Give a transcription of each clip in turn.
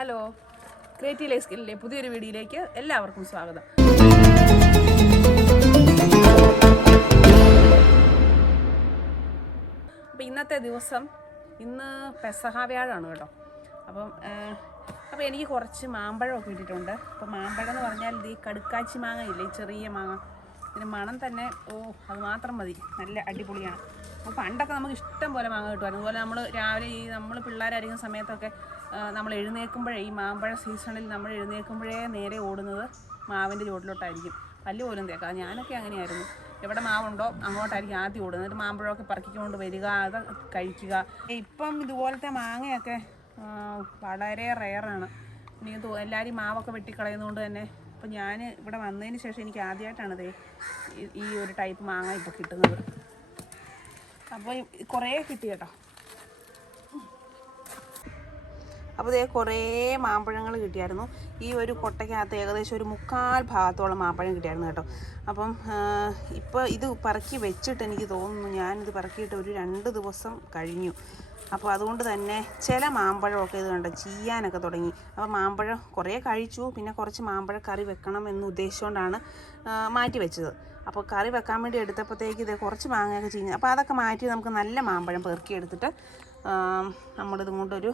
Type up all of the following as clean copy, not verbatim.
Hello, creative life സ്കില്ലിലെ പുതിയൊരു വീഡിയോയിലേക്ക് എല്ലാവർക്കും സ്വാഗതം. അപ്പോൾ ഇന്നത്തെ ദിവസം ഇന്ന് പെസഹ വ്യാഴമാണ് കേട്ടോ. അപ്പോൾ എനിക്ക് കുറച്ച് മാമ്പഴമൊക്കെ ഇട്ടിട്ടുണ്ട്. അപ്പോൾ മാമ്പഴം എന്ന് പറഞ്ഞാൽ ഈ കടുക്കാച്ചി മാങ്ങ ഇല്ലേ, ചെറിയ മാങ്ങ. ഇതിന് മണം തന്നെ അത് മാത്രം മതി, നല്ല അടിപൊളിയാണ്. അപ്പോൾ പണ്ടൊക്കെ നമുക്ക് ഇഷ്ടം പോലെ മാങ്ങ കിട്ടുമായിരുന്നു. അതുപോലെ നമ്മൾ രാവിലെ നമ്മൾ പിള്ളേരായിരിക്കുന്ന സമയത്തൊക്കെ നമ്മൾ എഴുന്നേൽക്കുമ്പോഴേ, ഈ മാമ്പഴ സീസണിൽ നമ്മൾ എഴുന്നേൽക്കുമ്പോഴേ നേരെ ഓടുന്നത് മാവിൻ്റെ ചുവട്ടിലോട്ടായിരിക്കും, പല്ല് പോലും തേക്കാം. ഞാനൊക്കെ അങ്ങനെയായിരുന്നു. എവിടെ മാവുണ്ടോ അങ്ങോട്ടായിരിക്കും ആദ്യം ഓടുന്നത്. എന്നിട്ട് മാമ്പഴമൊക്കെ പറക്കിക്കൊണ്ട് വരിക, അത് കഴിക്കുക. ഇപ്പം ഇതുപോലത്തെ മാങ്ങയൊക്കെ വളരെ റെയറാണ്. എനിക്ക് എല്ലാവരും മാവൊക്കെ വെട്ടിക്കളയുന്നതുകൊണ്ട് തന്നെ അപ്പോൾ ഞാൻ ഇവിടെ വന്നതിന് ശേഷം എനിക്ക് ആദ്യമായിട്ടാണ് ഈ ഒരു ടൈപ്പ് മാങ്ങ ഇപ്പോൾ കിട്ടുന്നത്. അപ്പോൾ കുറേ കിട്ടി കേട്ടോ. അപ്പോൾ കുറേ മാമ്പഴങ്ങൾ കിട്ടിയായിരുന്നു. ഈ ഒരു കൊട്ടയ്ക്കകത്ത് ഏകദേശം ഒരു 3/4 ഭാഗത്തോളം മാമ്പഴം കിട്ടിയായിരുന്നു കേട്ടോ. അപ്പം ഇപ്പോൾ ഇത് പറക്കി വെച്ചിട്ട് എനിക്ക് തോന്നുന്നു, ഞാനിത് പറക്കിയിട്ട് ഒരു 2 ദിവസം കഴിഞ്ഞു. അപ്പോൾ അതുകൊണ്ട് തന്നെ ചില മാമ്പഴമൊക്കെ ഇത് കണ്ടോ ചീയാനൊക്കെ തുടങ്ങി. അപ്പോൾ മാമ്പഴം കുറേ കഴിച്ചു, പിന്നെ കുറച്ച് മാമ്പഴ കറി വെക്കണം എന്ന് ഉദ്ദേശിച്ചുകൊണ്ടാണ് മാറ്റി വെച്ചത്. അപ്പോൾ കറി വെക്കാൻ വേണ്ടി എടുത്തപ്പോഴത്തേക്ക് ഇത് കുറച്ച് മാങ്ങയൊക്കെ ചീഞ്ഞു. അപ്പോൾ അതൊക്കെ മാറ്റി നമുക്ക് നല്ല മാമ്പഴം പെറുക്കിയെടുത്തിട്ട് നമ്മളിത് കൊണ്ടൊരു,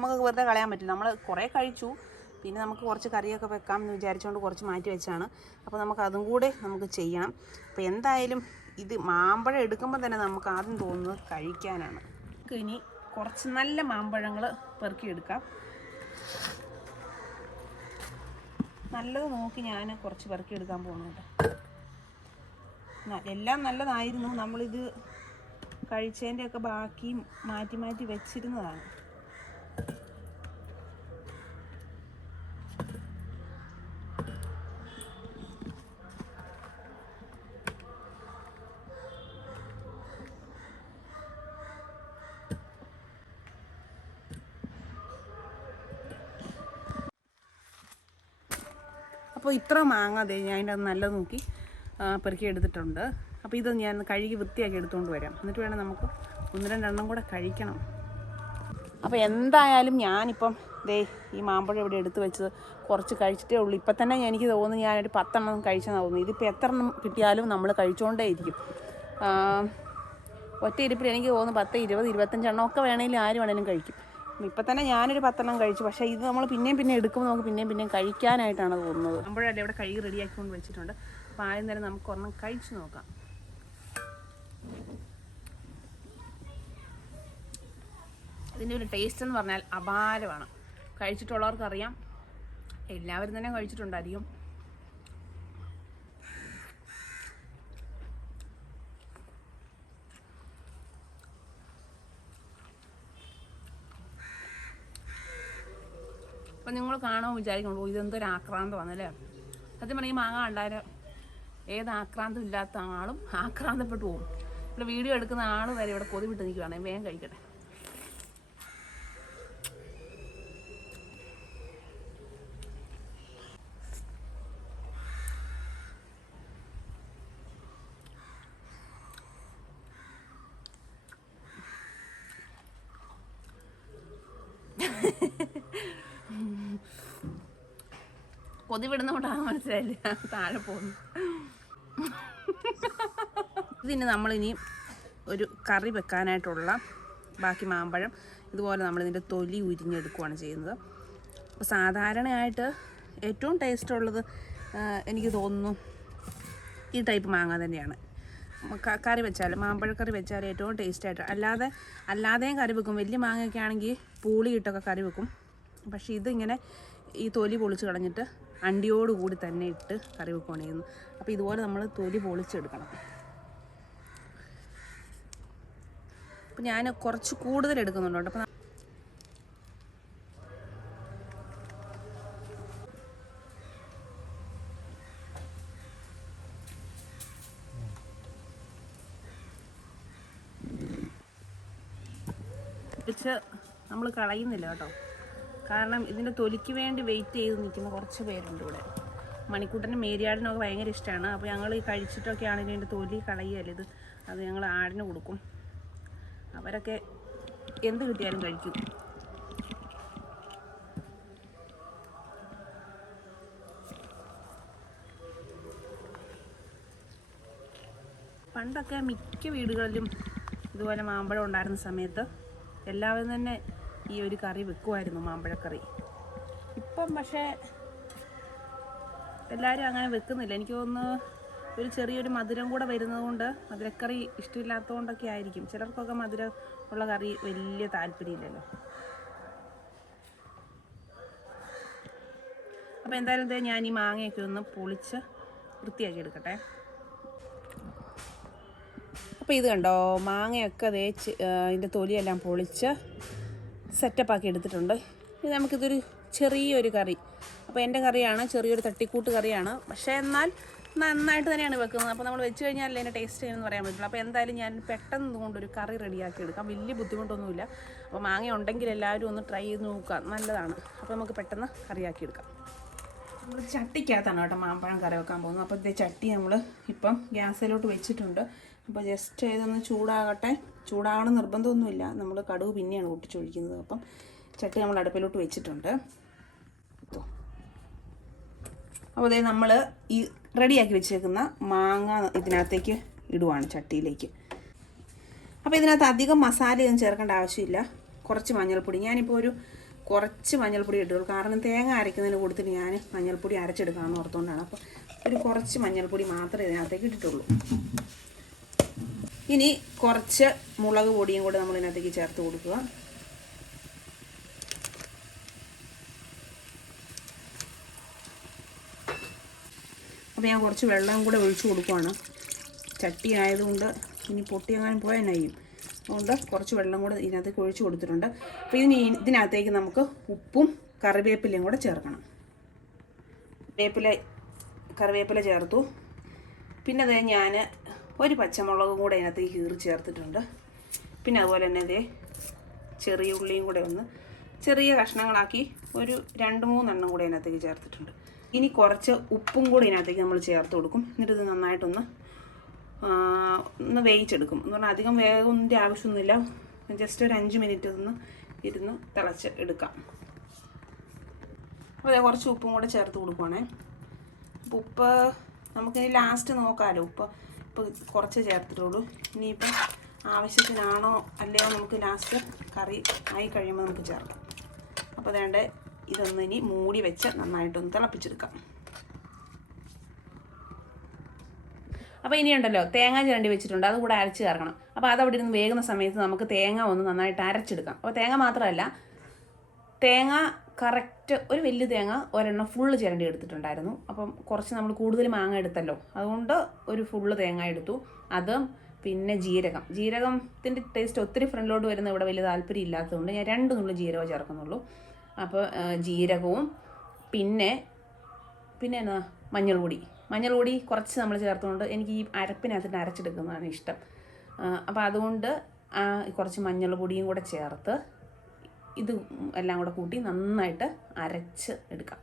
നമുക്ക് വെറുതെ കളയാൻ പറ്റില്ല. നമ്മൾ കുറേ കഴിച്ചു, പിന്നെ നമുക്ക് കുറച്ച് കറിയൊക്കെ വെക്കാം എന്ന് വിചാരിച്ചുകൊണ്ട് കുറച്ച് മാറ്റി വെച്ചാണ്. അപ്പോൾ നമുക്ക് അതും കൂടെ നമുക്ക് ചെയ്യണം. അപ്പോൾ എന്തായാലും ഇത് മാമ്പഴം എടുക്കുമ്പോൾ തന്നെ നമുക്ക് ആദ്യം തോന്നുന്നത് കഴിക്കാനാണ്. നമുക്ക് ഇനി കുറച്ച് നല്ല മാമ്പഴങ്ങൾ പെറുക്കിയെടുക്കാം. നല്ലത് നോക്കി ഞാൻ കുറച്ച് പെറുക്കിയെടുക്കാൻ പോകുന്നുണ്ട്. എല്ലാം നല്ലതായിരുന്നു, നമ്മളിത് കഴിച്ചതിൻ്റെയൊക്കെ ബാക്കി മാറ്റി മാറ്റി വെച്ചിരുന്നതാണ്. അപ്പോൾ ഇത്ര മാങ്ങ ഞാൻ അതിൻ്റെ അത് നല്ലത് നോക്കി പെറുക്കി എടുത്തിട്ടുണ്ട്. അപ്പോൾ ഇത് ഞാൻ കഴുകി വൃത്തിയാക്കി എടുത്തുകൊണ്ട് വരാം. എന്നിട്ട് വേണം നമുക്ക് 1-2 കൂടെ കഴിക്കണം. അപ്പോൾ എന്തായാലും ഞാനിപ്പം ഈ മാമ്പഴം ഇവിടെ എടുത്ത് വെച്ചത് കുറച്ച് കഴിച്ചിട്ടേ ഉള്ളൂ. ഇപ്പം തന്നെ എനിക്ക് തോന്നുന്നു ഞാനൊരു 10 കഴിച്ചെന്നാണ് തോന്നുന്നു. ഇതിപ്പോൾ എത്ര കിട്ടിയാലും നമ്മൾ കഴിച്ചുകൊണ്ടേ ഇരിക്കും. ഒറ്റ ഇരിപ്പിൽ എനിക്ക് തോന്നുന്നു 10, 20, 25 ഒക്കെ വേണമെങ്കിലും ആര് വേണമെങ്കിലും കഴിക്കും. ഇപ്പം തന്നെ ഞാനൊരു 10 കഴിച്ചു. പക്ഷേ ഇത് നമ്മൾ പിന്നെയും എടുക്കുമ്പോൾ നമുക്ക് പിന്നെയും കഴിക്കാനായിട്ടാണ് തോന്നുന്നത്. മാമ്പഴമല്ലേ ഇവിടെ കഴുകി റെഡിയാക്കിക്കൊണ്ട് വെച്ചിട്ടുണ്ട്. അപ്പോൾ ആദ്യം തന്നെ നമുക്ക് ഒരെണ്ണം കഴിച്ചു നോക്കാം. ഇതിൻ്റെ ഒരു ടേസ്റ്റ് എന്ന് പറഞ്ഞാൽ അപാരമാണ്. കഴിച്ചിട്ടുള്ളവർക്കറിയാം, എല്ലാവരും തന്നെ കഴിച്ചിട്ടുണ്ടായിരിക്കും. അപ്പം നിങ്ങൾ കാണുമ്പോൾ വിചാരിക്കുള്ളൂ ഇതെന്തൊരു ആക്രാന്തമാണല്ലേ. സത്യം പറഞ്ഞാൽ ഈ മാങ്ങ കണ്ടാൽ ഏത് ആക്രാന്തം ഇല്ലാത്ത ആളും ആക്രാന്തപ്പെട്ടു പോകും. ഇവിടെ വീഡിയോ എടുക്കുന്ന ആൾ വരെ ഇവിടെ കൊതി വിട്ട് നിൽക്കുകയാണ്. വേഗം കഴിക്കട്ടെ. കൊതി വിടുന്നോണ്ടാണ് മനസ്സിലായില്ല, താഴെ പോകുന്നു. ഇതിന് നമ്മളിനി ഒരു കറി വെക്കാനായിട്ടുള്ള ബാക്കി മാമ്പഴം ഇതുപോലെ നമ്മളിതിൻ്റെ തൊലി ഉരിഞ്ഞെടുക്കുകയാണ് ചെയ്യുന്നത്. അപ്പോൾ സാധാരണയായിട്ട് ഏറ്റവും ടേസ്റ്റ് ഉള്ളത് എനിക്ക് തോന്നുന്നു ഈ ടൈപ്പ് മാങ്ങ തന്നെയാണ്. കറി വെച്ചാൽ, മാമ്പഴക്കറി വെച്ചാൽ ഏറ്റവും ടേസ്റ്റായിട്ട്. അല്ലാതെയും കറി വെക്കും. വലിയ മാങ്ങയൊക്കെ ആണെങ്കിൽ പൂളിയിട്ടൊക്കെ കറി വെക്കും. പക്ഷേ ഇതിങ്ങനെ ഈ തൊലി പൊളിച്ച് കളഞ്ഞിട്ട് അണ്ടിയോടുകൂടി തന്നെ ഇട്ട് കറി വെക്കുകയാണ് ചെയ്യുന്നത്. അപ്പോൾ ഇതുപോലെ നമ്മൾ തൊലി പൊളിച്ചെടുക്കണം. അപ്പോൾ ഞാൻ കുറച്ച് കൂടുതൽ എടുക്കുന്നുണ്ട്. അപ്പോൾ വെച്ച് നമ്മൾ കളയുന്നില്ല കേട്ടോ. കാരണം ഇതിൻ്റെ തൊലിക്ക് വേണ്ടി വെയിറ്റ് ചെയ്ത് നിൽക്കുന്ന കുറച്ച് പേരുണ്ട് ഇവിടെ. മണിക്കൂട്ടനും മേരിയാടിനൊക്കെ ഭയങ്കര ഇഷ്ടമാണ്. അപ്പോൾ ഞങ്ങൾ ഈ കഴിച്ചിട്ടൊക്കെ ആണെങ്കിൽ ഇതിൻ്റെ തൊലി കളയുകയല്ല, അത് ഞങ്ങൾ ആടിന് കൊടുക്കും. അവരൊക്കെ എന്ത് കിട്ടിയാലും കഴിക്കും. പണ്ടൊക്കെ മിക്ക വീടുകളിലും ഇതുപോലെ മാമ്പഴം ഉണ്ടായിരുന്ന സമയത്ത് എല്ലാവരും തന്നെ ഈ ഒരു കറി വെക്കുമായിരുന്നു, മാമ്പഴക്കറി. ഇപ്പം പക്ഷേ എല്ലാവരും അങ്ങനെ വെക്കുന്നില്ല. എനിക്ക് തോന്നുന്നു ഒരു ചെറിയൊരു മധുരം കൂടെ വരുന്നത് കൊണ്ട്, മധുരക്കറി ഇഷ്ടമില്ലാത്തതുകൊണ്ടൊക്കെ ആയിരിക്കും. ചിലർക്കൊക്കെ മധുരം ഉള്ള കറി വലിയ താല്പര്യമില്ലല്ലോ. അപ്പോൾ എന്തായാലും ഞാൻ ഈ മാങ്ങയൊക്കെ ഒന്ന് പൊളിച്ച് വൃത്തിയാക്കി എടുക്കട്ടെ. അപ്പോൾ ഇത് കണ്ടോ, മാങ്ങയൊക്കെ ഇതിൻ്റെ തൊലിയെല്ലാം പൊളിച്ച് സെറ്റപ്പാക്കി എടുത്തിട്ടുണ്ട്. ഇനി നമുക്കിതൊരു ചെറിയൊരു കറി, അപ്പോൾ എൻ്റെ കറിയാണ്, ചെറിയൊരു തട്ടിക്കൂട്ട് കറിയാണ്. പക്ഷേ എന്നാൽ നന്നായിട്ട് തന്നെയാണ് വെക്കുന്നത്. അപ്പോൾ നമ്മൾ വെച്ച് കഴിഞ്ഞാൽ അതിൻ്റെ ടേസ്റ്റ് ചെയ്യുമെന്ന് പറയാൻ പറ്റില്ല. അപ്പോൾ എന്തായാലും ഞാൻ പെട്ടെന്ന് കൊണ്ടൊരു കറി റെഡിയാക്കി എടുക്കാം. വലിയ ബുദ്ധിമുട്ടൊന്നുമില്ല. അപ്പോൾ മാങ്ങ ഉണ്ടെങ്കിൽ എല്ലാവരും ഒന്ന് ട്രൈ ചെയ്ത് നോക്കുക, നല്ലതാണ്. അപ്പോൾ നമുക്ക് പെട്ടെന്ന് കറിയാക്കി എടുക്കാം. നമ്മൾ ചട്ടിക്കകത്താണ് കേട്ടോ മാമ്പഴം കറി വെക്കാൻ പോകുന്നത്. അപ്പോൾ ഇത് ചട്ടി നമ്മൾ ഇപ്പം ഗ്യാസിലോട്ട് വെച്ചിട്ടുണ്ട്. അപ്പോൾ ജസ്റ്റ് ഇതൊന്ന് ചൂടാകട്ടെ. ചൂടാകണം നിർബന്ധമൊന്നുമില്ല, നമ്മൾ കടുക് പിന്നെയാണ് പൊട്ടിച്ചൊഴിക്കുന്നത്. അപ്പം ചട്ടി നമ്മൾ അടുപ്പിലോട്ട് വെച്ചിട്ടുണ്ട്. അപ്പോൾ അതേ നമ്മൾ ഈ റെഡിയാക്കി വെച്ചേക്കുന്ന മാങ്ങ ഇതിനകത്തേക്ക് ഇടുവാണ്, ചട്ടിയിലേക്ക്. അപ്പോൾ ഇതിനകത്ത് അധികം മസാലയൊന്നും ചേർക്കേണ്ട ആവശ്യമില്ല. കുറച്ച് മഞ്ഞൾപ്പൊടി, ഞാനിപ്പോൾ കുറച്ച് മഞ്ഞൾപ്പൊടി ഇട്ടുള്ളൂ. കാരണം തേങ്ങ അരയ്ക്കുന്നതിന് കൊടുത്തിട്ട് ഞാൻ മഞ്ഞൾപ്പൊടി അരച്ചെടുക്കാമെന്ന് ഓർത്തുകൊണ്ടാണ്. അപ്പോൾ കുറച്ച് മഞ്ഞൾപ്പൊടി മാത്രമേ ഇതിനകത്തേക്ക് ഇട്ടിട്ടുള്ളൂ. ഇനി കുറച്ച് മുളക് പൊടിയും കൂടെ നമ്മൾ ഇതിനകത്തേക്ക് ചേർത്ത് കൊടുക്കുക. അപ്പോൾ ഞാൻ കുറച്ച് വെള്ളം കൂടെ ഒഴിച്ചു കൊടുക്കുവാണ്. ചട്ടി ആയതുകൊണ്ട് ഇനി പൊട്ടിയെങ്ങാനും പോയാൽ ചെയ്യും. അതുകൊണ്ട് കുറച്ച് വെള്ളം കൂടെ ഇതിനകത്തേക്ക് ഒഴിച്ചു കൊടുത്തിട്ടുണ്ട്. അപ്പോൾ ഇതിനകത്തേക്ക് നമുക്ക് ഉപ്പും കറിവേപ്പിലയും കൂടെ ചേർക്കണം. കറിവേപ്പില ചേർത്തു. പിന്നെ അതേ ഞാൻ ഒരു പച്ചമുളകും കൂടെ ഇതിനകത്തേക്ക് കീറി ചേർത്തിട്ടുണ്ട്. പിന്നെ അതുപോലെ തന്നെ ചെറിയ ഉള്ളിയും കൂടെ ഒന്ന് ചെറിയ കഷ്ണങ്ങളാക്കി ഒരു 2-3 എണ്ണം കൂടെ ഇതിനകത്തേക്ക് ചേർത്തിട്ടുണ്ട്. ഇനി കുറച്ച് ഉപ്പും കൂടി ഇതിനകത്തേക്ക് നമ്മൾ ചേർത്ത് കൊടുക്കും. എന്നിട്ട് ഇത് നന്നായിട്ടൊന്ന് വേവിച്ചെടുക്കും. എന്ന് പറഞ്ഞാൽ അധികം വേഗത്തിൻ്റെ ആവശ്യമൊന്നുമില്ല, ജസ്റ്റ് ഒരു 5 മിനിറ്റ് ഇരുന്ന് തിളച്ച് എടുക്കാം. അപ്പോൾ അതേ കുറച്ച് ഉപ്പും കൂടെ ചേർത്ത് കൊടുക്കുവാണേ. അപ്പോൾ ഉപ്പ് നമുക്കിനി ലാസ്റ്റ് നോക്കാമല്ലോ. ഉപ്പ് കുറച്ച് ചേർത്തിട്ടുള്ളൂ. ഇനിയിപ്പം ആവശ്യത്തിനാണോ അല്ലയോ നമുക്ക് ലാസ്റ്റ് കറി ആയി കഴിയുമ്പോൾ നമുക്ക് ചേർക്കാം. അപ്പോൾ അതേണ്ട ഇതൊന്ന് ഇനി മൂടി വെച്ച് നന്നായിട്ടൊന്ന് തിളപ്പിച്ചെടുക്കാം. അപ്പോൾ ഇനിയുണ്ടല്ലോ തേങ്ങ ചിരണ്ടി വെച്ചിട്ടുണ്ട്, അതുകൂടെ അരച്ച് ചേർക്കണം. അപ്പോൾ അതവിടെ ഇരുന്ന് വേകുന്ന സമയത്ത് നമുക്ക് തേങ്ങ ഒന്ന് നന്നായിട്ട് അരച്ചെടുക്കാം. അപ്പോൾ തേങ്ങ മാത്രമല്ല, തേങ്ങ കറക്റ്റ് ഒരു വലിയ തേങ്ങ ഒരെണ്ണം ഫുള്ള് ചിരണ്ടി എടുത്തിട്ടുണ്ടായിരുന്നു. അപ്പം കുറച്ച് നമ്മൾ കൂടുതൽ മാങ്ങ എടുത്തല്ലോ, അതുകൊണ്ട് ഒരു ഫുള്ള് തേങ്ങ എടുത്തു. അതും പിന്നെ ജീരകത്തിൻ്റെ ടേസ്റ്റ് ഒത്തിരി ഫ്രണ്ടിലോട്ട് വരുന്ന ഇവിടെ വലിയ താല്പര്യം ഇല്ലാത്തതുകൊണ്ട് ഞാൻ 2 നുള്ളി ജീരകം ചേർക്കുന്നുള്ളൂ. അപ്പോൾ ജീരകവും പിന്നെ എന്നാ മഞ്ഞൾ പൊടി കുറച്ച് നമ്മൾ ചേർത്തുകൊണ്ട് എനിക്ക് ഈ അരപ്പിനകത്തിട്ട് അരച്ചെടുക്കുന്നതാണ് ഇഷ്ടം. അപ്പോൾ അതുകൊണ്ട് കുറച്ച് മഞ്ഞൾ പൊടിയും കൂടെ ചേർത്ത് ഇത് എല്ലാം കൂടെ കൂട്ടി നന്നായിട്ട് അരച്ച് എടുക്കാം.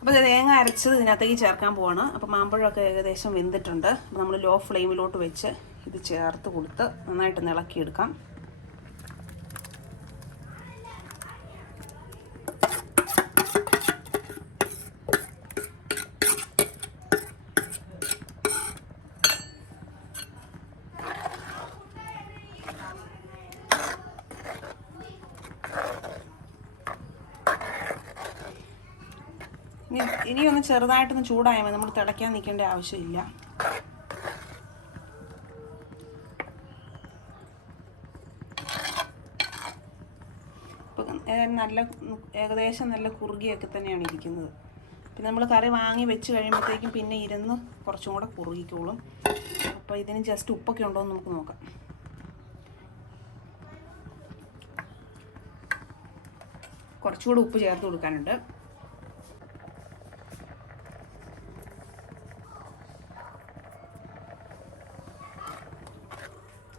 അപ്പോൾ തേങ്ങ അരച്ചത് ഇതിനകത്തേക്ക് ചേർക്കാൻ പോവാണ്. അപ്പോൾ മാമ്പഴമൊക്കെ ഏകദേശം വെന്തിട്ടുണ്ട്. അപ്പോൾ നമ്മൾ ലോ ഫ്ലെയിമിലോട്ട് വെച്ച് ഇത് ചേർത്ത് കൊടുത്ത് നന്നായിട്ട് ഇളക്കിയെടുക്കാം. ഇനി ഒന്ന് ചെറുതായിട്ടൊന്ന് ചൂടായാൽ മതി, നമ്മൾ തിളയ്ക്കാൻ നിൽക്കേണ്ട ആവശ്യമില്ല. ഇപ്പം ഏകദേശം നല്ല കുറുകിയൊക്കെ തന്നെയാണ് ഇരിക്കുന്നത്. പിന്നെ നമ്മൾ കറി വാങ്ങി വെച്ച് കഴിയുമ്പോഴത്തേക്കും പിന്നെ ഇരുന്ന് കുറച്ചും കൂടെ കുറുകിക്കോളും. അപ്പോൾ ഇതിന് ജസ്റ്റ് ഉപ്പൊക്കെ ഉണ്ടോ എന്ന് നമുക്ക് നോക്കാം. കുറച്ചുകൂടെ ഉപ്പ് ചേർത്ത് കൊടുക്കാനുണ്ട്.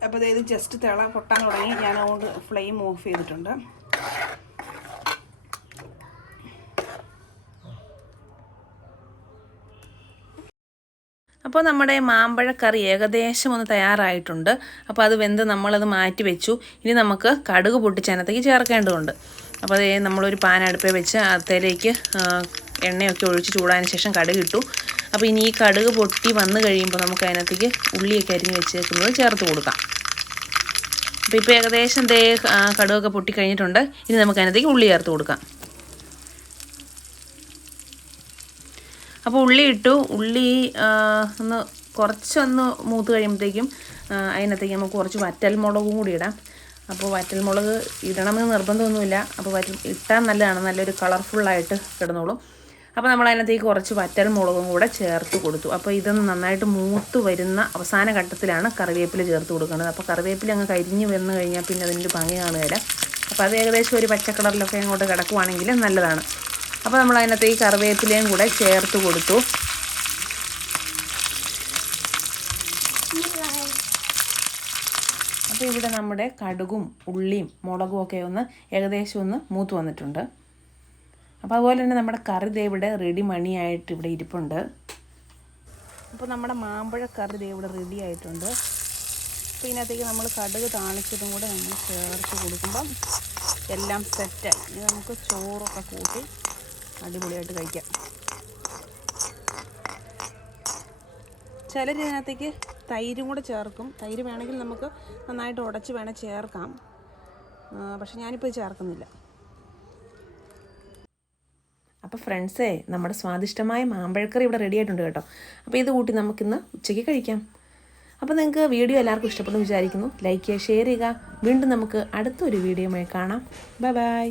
അപ്പോൾ ഇത് ജസ്റ്റ് തിള പൊട്ടാൻ തുടങ്ങി. ഞാൻ അതുകൊണ്ട് ഫ്ലെയിം ഓഫ് ചെയ്തിട്ടുണ്ട്. അപ്പോൾ നമ്മുടെ മാമ്പഴക്കറി ഏകദേശം ഒന്ന് തയ്യാറായിട്ടുണ്ട്. അപ്പോൾ അത് വെന്ത് നമ്മളത് മാറ്റി വെച്ചു. ഇനി നമുക്ക് കടുക് പൊട്ടിച്ചതിനകത്തേക്ക് ചേർക്കേണ്ടതുണ്ട്. അപ്പോൾ അത് നമ്മളൊരു പാൻ അടുപ്പിൽ വെച്ച് അതിലേക്ക് എണ്ണയൊക്കെ ഒഴിച്ച് ചൂടായതിന് ശേഷം കടുക് ഇട്ടു. അപ്പോൾ ഇനി ഈ കടുക് പൊട്ടി വന്നു കഴിയുമ്പോൾ നമുക്ക് അതിനകത്തേക്ക് ഉള്ളിയൊക്കെ അരിഞ്ഞ് വെച്ചേക്കുന്നത് ചേർത്ത് കൊടുക്കാം. അപ്പോൾ ഇപ്പോൾ ഏകദേശം കടുകൊക്കെ പൊട്ടിക്കഴിഞ്ഞിട്ടുണ്ട്. ഇനി നമുക്ക് അതിനകത്തേക്ക് ഉള്ളി ചേർത്ത് കൊടുക്കാം. അപ്പോൾ ഉള്ളി ഇട്ടു. ഉള്ളി കുറച്ചൊന്ന് മൂത്ത് കഴിയുമ്പോഴത്തേക്കും അതിനകത്തേക്ക് നമുക്ക് കുറച്ച് വറ്റൽമുളകും കൂടി ഇടാം. അപ്പോൾ വറ്റൽമുളക് ഇടണമെന്ന് നിർബന്ധമൊന്നുമില്ല. അപ്പോൾ ഇട്ടാൽ നല്ലതാണ്, നല്ലൊരു കളർഫുള്ളായിട്ട് കിടന്നോളും. അപ്പോൾ നമ്മൾ അതിനകത്തേക്ക് കുറച്ച് വറ്റൽമുളകും കൂടെ ചേർത്ത് കൊടുത്തു. അപ്പോൾ ഇതൊന്ന് നന്നായിട്ട് മൂത്ത് വരുന്ന അവസാന ഘട്ടത്തിലാണ് കറിവേപ്പില ചേർത്ത് കൊടുക്കുന്നത്. അപ്പോൾ കറിവേപ്പില അങ്ങ് കരിഞ്ഞ് വന്നു കഴിഞ്ഞാൽ പിന്നെ അതിൻ്റെ ഭംഗി കാണുകയില്ല. അപ്പോൾ അത് ഏകദേശം ഒരു പച്ചക്കളറിലൊക്കെ അങ്ങോട്ട് കിടക്കുവാണെങ്കിൽ നല്ലതാണ്. അപ്പോൾ നമ്മൾ അതിനകത്തേക്ക് കറിവേപ്പിലയും കൂടെ ചേർത്ത് കൊടുത്തു. അപ്പോൾ ഇവിടെ നമ്മുടെ കടുകും ഉള്ളിയും മുളകും ഒക്കെ ഏകദേശം ഒന്ന് മൂത്ത് വന്നിട്ടുണ്ട്. അപ്പോൾ അതുപോലെ തന്നെ നമ്മുടെ കറി ഇവിടെ റെഡി മണിയായിട്ട് ഇവിടെ ഇരിപ്പുണ്ട്. അപ്പോൾ നമ്മുടെ മാമ്പഴക്കറി ഇവിടെ റെഡി ആയിട്ടുണ്ട്. അപ്പോൾ ഇതിനകത്തേക്ക് നമ്മൾ കടുക് താളിച്ചതും കൂടെ നമ്മൾ ചേർത്ത് കൊടുക്കുമ്പം എല്ലാം സെറ്റായി. ഇനി നമുക്ക് ചോറൊക്കെ കൂട്ടി അടിപൊളിയായിട്ട് കഴിക്കാം. ചിലർ ഇതിനകത്തേക്ക് തൈരും കൂടെ ചേർക്കും. തൈര് വേണമെങ്കിൽ നമുക്ക് നന്നായിട്ട് ഉടച്ച് വേണേൽ ചേർക്കാം. പക്ഷെ ഞാനിപ്പോൾ ചേർക്കുന്നില്ല. അപ്പോൾ ഫ്രണ്ട്സേ, നമ്മുടെ സ്വാദിഷ്ടമായ മാമ്പഴക്കറി ഇവിടെ റെഡി ആയിട്ടുണ്ട് കേട്ടോ. അപ്പോൾ ഇത് കൂട്ടി നമുക്കിന്ന് ഉച്ചയ്ക്ക് കഴിക്കാം. അപ്പോൾ നിങ്ങൾക്ക് വീഡിയോ എല്ലാവർക്കും ഇഷ്ടപ്പെടുന്നു വിചാരിക്കുന്നു. ലൈക്ക് ചെയ്യുക, ഷെയർ ചെയ്യുക. വീണ്ടും നമുക്ക് അടുത്തൊരു വീഡിയോയുമായി കാണാം. Bye bye.